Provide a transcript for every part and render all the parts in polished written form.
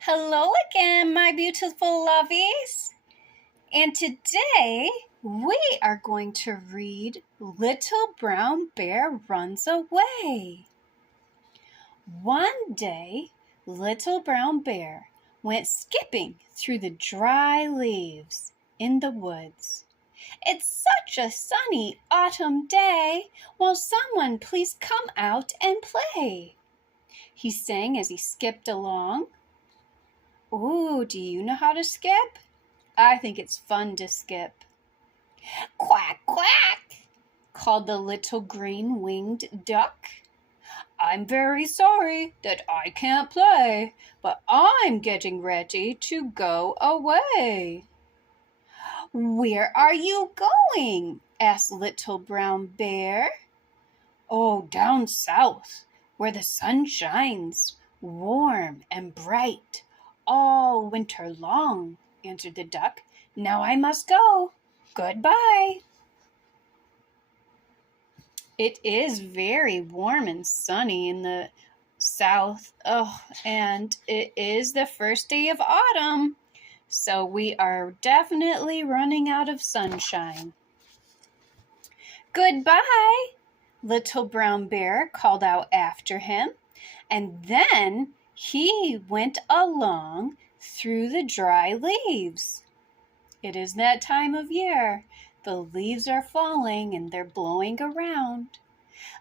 Hello again, my beautiful lovies. And today we are going to read Little Brown Bear Runs Away. One day, Little Brown Bear went skipping through the dry leaves in the woods. It's such a sunny autumn day. Will someone please come out and play? He sang as he skipped along. Ooh, do you know how to skip? I think it's fun to skip. Quack, quack, called the little green-winged duck. I'm very sorry that I can't play, but I'm getting ready to go away. Where are you going? Asked Little Brown Bear. Oh, down south, where the sun shines, warm and bright, all winter long, answered the duck. Now I must go. Goodbye. It is very warm and sunny in the south. And it is the first day of autumn. So we are definitely running out of sunshine. Goodbye, Little Brown Bear called out after him. And then he went along through the dry leaves. It is that time of year. The leaves are falling and they're blowing around.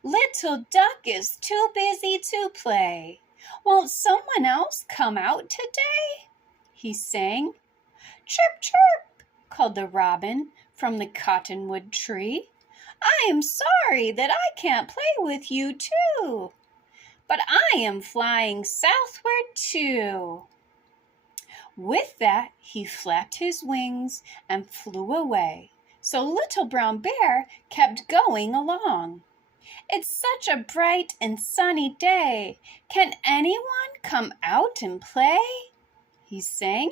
Little duck is too busy to play. Won't someone else come out today? He sang. Chirp, chirp, called the robin from the cottonwood tree. I am sorry that I can't play with you too. But I am flying southward too. With that, he flapped his wings and flew away. So Little Brown Bear kept going along. It's such a bright and sunny day. Can anyone come out and play? He sang.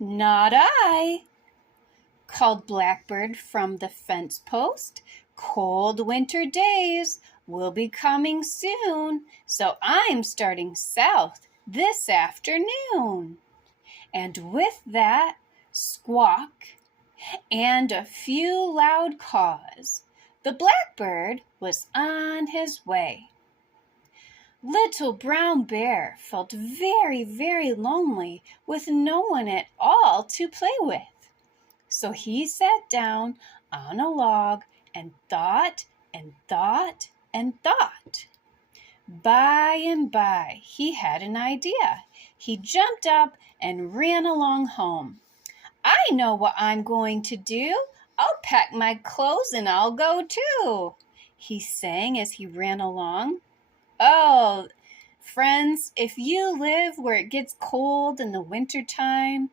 Not I, called Blackbird from the fence post. Cold winter days will be coming soon, so I'm starting south this afternoon. And with that, squawk and a few loud caws, the blackbird was on his way. Little Brown Bear felt very, very lonely with no one at all to play with. So he sat down on a log and thought and thought and thought. By and by, he had an idea. He jumped up and ran along home. I know what I'm going to do. I'll pack my clothes and I'll go too, he sang as he ran along. Oh, friends, if you live where it gets cold in the wintertime,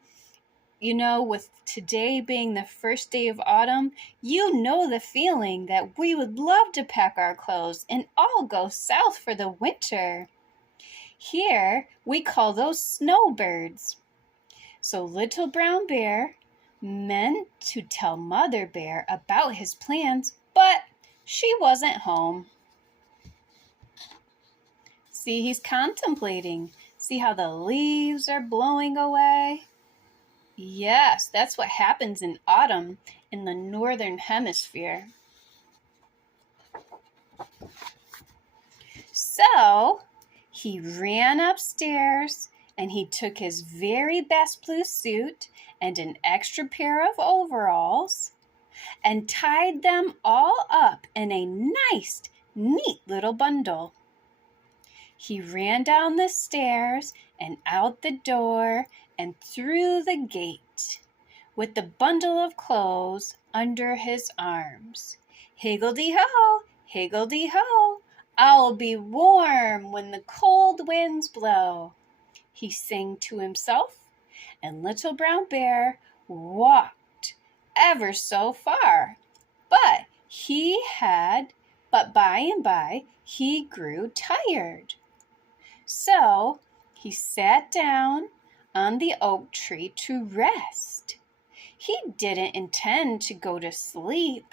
with today being the first day of autumn, you know the feeling that we would love to pack our clothes and all go south for the winter. Here, we call those snowbirds. So Little Brown Bear meant to tell Mother Bear about his plans, but she wasn't home. See, he's contemplating. See how the leaves are blowing away? Yes, that's what happens in autumn in the northern hemisphere. So he ran upstairs and he took his very best blue suit and an extra pair of overalls and tied them all up in a nice, neat little bundle. He ran down the stairs and out the door and through the gate with the bundle of clothes under his arms. Higgledy-ho, higgledy-ho, I'll be warm when the cold winds blow, he sang to himself, and Little Brown Bear walked ever so far. But by and by, he grew tired. So he sat down on the oak tree to rest. He didn't intend to go to sleep,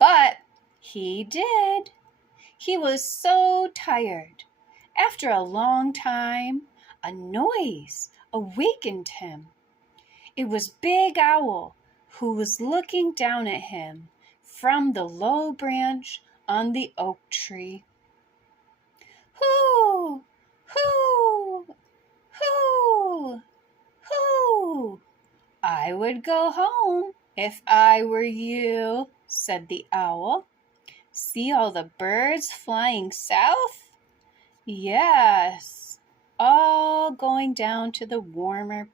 but he did. He was so tired. After a long time, a noise awakened him. It was Big Owl, who was looking down at him from the low branch on the oak tree. Hoo! Hoo! Hoo! Hoo! I would go home if I were you, said the owl. See all the birds flying south? Yes, all going down to the warmer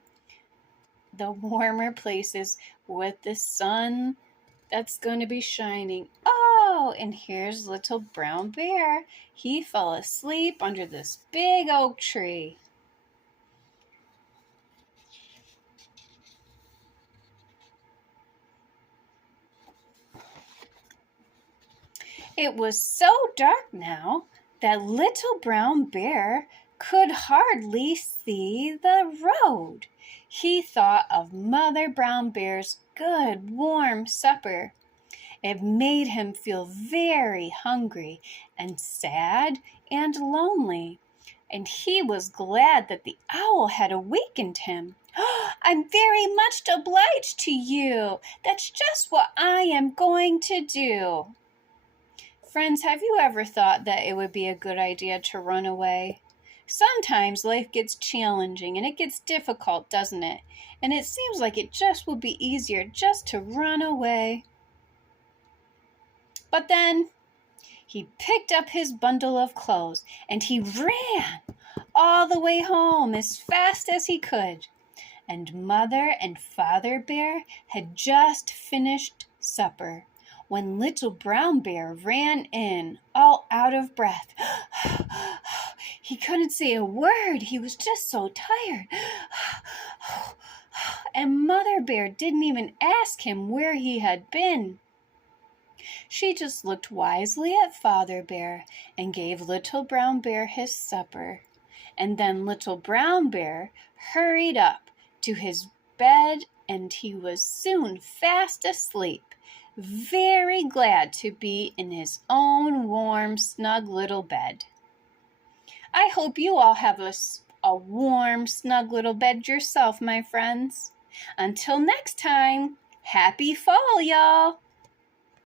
places with the sun that's going to be shining. Oh, and here's Little Brown Bear. He fell asleep under this big oak tree. It was so dark now that Little Brown Bear could hardly see the road. He thought of Mother Brown Bear's good warm supper. It made him feel very hungry and sad and lonely, and he was glad that the owl had awakened him. I'm very much obliged to you. That's just what I am going to do. Friends, have you ever thought that it would be a good idea to run away? Sometimes life gets challenging and it gets difficult, doesn't it? And it seems like it just would be easier just to run away. But then he picked up his bundle of clothes and he ran all the way home as fast as he could. And Mother and Father Bear had just finished supper when Little Brown Bear ran in, all out of breath. He couldn't say a word. He was just so tired. And Mother Bear didn't even ask him where he had been. She just looked wisely at Father Bear and gave Little Brown Bear his supper. And then Little Brown Bear hurried up to his bed, and he was soon fast asleep, very glad to be in his own warm, snug little bed. I hope you all have a warm, snug little bed yourself, my friends. Until next time, happy fall, y'all!